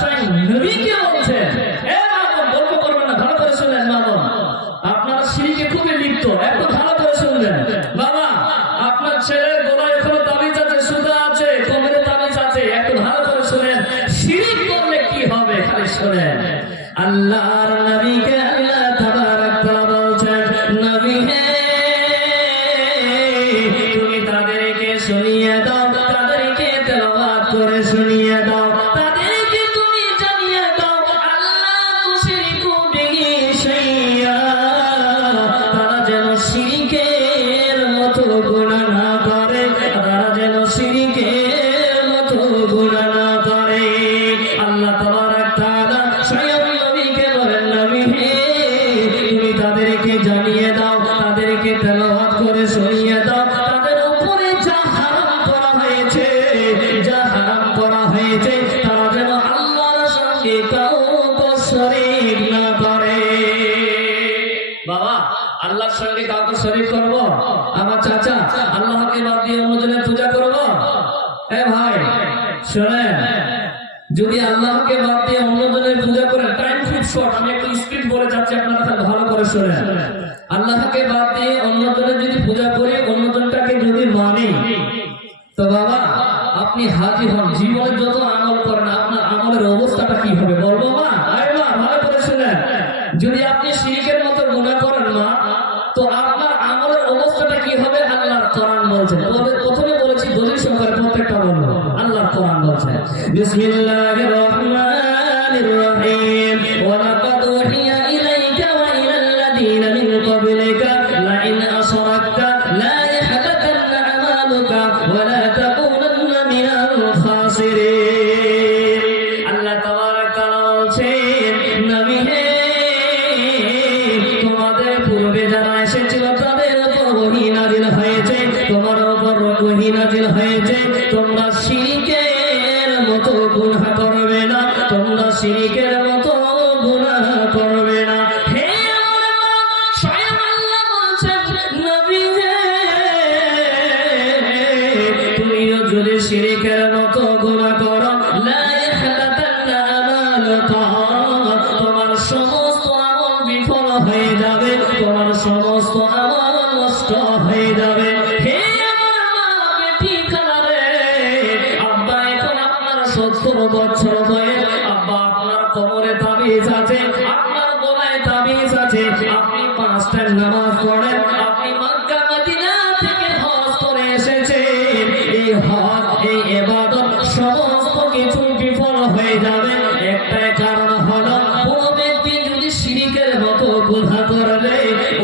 স্বয়ং নবীকে বলছেন, এ মামুন গল্প করবেন না, ভালো করে শুনলেন মামুন, আপনারা শিরকে খুবই লিপ্ত, একটু ভালো করে শুনলেন। বাবা আপনার ছেলের গলায় এখনো তাবিজ আছে, সুতা আছে, কোমরে তাবিজ আছে, একটু ভালো করে শুনেন শিরক করলে কি হবে, খালি শুনেন। আল্লাহর নবীকে আল্লাহ তাবারক তাআলা বলছেন, নবী হে তুমি তাদেরকে শুনিয়ে দাও, তাদেরকে তেলাওয়াত করে শুনিয়ে দাও, তাদেরকে তুমি জানিয়ে দাও আল্লাহ তুশরিকু বিহি শাইআ, তারা যেন শিরকের মতো গুনাহ না করে, তারা যেন শিরকের মতো গুনাহ না করে। আল্লাহ তাবারক তাআলা স্বয়ং নবীকে বলেন, নবী হে তুমি তাদেরকে জানিয়ে দাও, তাদেরকে তেলাওয়াত করে শুনিয়ে দাও, তাদের উপরে যা হারাম করা হয়েছে, যা হারাম করা হয়েছে, তারা যেন আল্লাহর সঙ্গে কাউকে শরীক না করে। বাবা আল্লাহর সঙ্গে কাউকে শরীক করব? আমার চাচা আল্লাহকে বাদ দিয়ে অন্যজনের পূজা করব? এ ভাই শুনেন, যদি আল্লাহকে বাদ দিয়ে অন্যজনের পূজা করেন, টাইম খুব শর্ট, আমি একটু স্পিড বলে যাচ্ছি, আপনারা ভালো করে শুনেন। আল্লাহকে বাদ দিয়ে অন্যজনের যদি পূজা করি, অন্যজনটাকে যদি মানি, তো বাবা আপনি হাজি হন, জীবনে যত আমল করেন আপনার আমলের অবস্থাটা কি হবে বলবো মা? আরে মা ভালো করে শুনেন, যদি আপনি শিরকের মতো গুনাহ করেন মা, তো আপনার আমলের অবস্থাটা কি হবে আল্লাহর কোরআন বলছে। তবে প্রথমে বলেছি দলিল সহকারে প্রত্যেকটা বলবো। আল্লাহর কোরআন বলছে, বিসমিল্লাহির রহমানির রহিম, ওয়া লাকাদ উহিয়া ইলাইকা ওয়া ইলাল্লাযীনা মিন ক্বাবলিকা লাইন আশরাকতা লা ইয়াহবাতান্না আমালুকা ওয়া লা তাকুনান্না মিনাল খাসিরিন। আল্লাহ তাবারক তাআলা বলছেন, নবী হে তোমাদের পূর্বে যারা এসেছিল তাদের উপর ওহী নাযিল হয়েছে, তোমার উপর ওহী নাযিল হয়েছে, তোমরা শিরকের মতো গুনাহ করবে না, তোমরা শিরকের মতো গুনাহ করবে না। হে আমার মা, স্বয়ং আল্লাহ বলছেন, নবী হে তুমিও যদি শিরকের মতো গুনাহ করো, লা ইয়াহবাতান্না আমালুকা, তোমার সমস্ত আমল বিফল হয়ে যাবে, তোমার সমস্ত আমল নষ্ট হয়ে যাবে। হে আমার মা বেটি খালারে, আব্বা এখন আপনার 70 বছর বয়স, আব্বা আপনার কোমরে তাবিজ আছে, আপনার গলায় তাবিজ আছে, আপনি 5 টাইম নামাজ পড়েন, আপনি মক্কা মদিনা থেকে হজ করে এসেছেন, এই হজ এই ইবাদত সমস্ত কিছু বিফল হয়ে যাবে। একটাই কারণ হলো কোন ব্যক্তি যদি শিরকের মতো গুনাহ করলে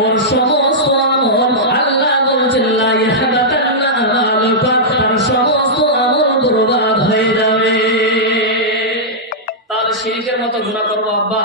ওর সমস্ত আমল আল্লাহ বলছেন লা ইয়াহবাতান্না আমালুকা, তার সমস্ত আমল বরবাদ হয়ে যাবে। তাহলে শিরকের মতো গুনাহ করবো আব্বা?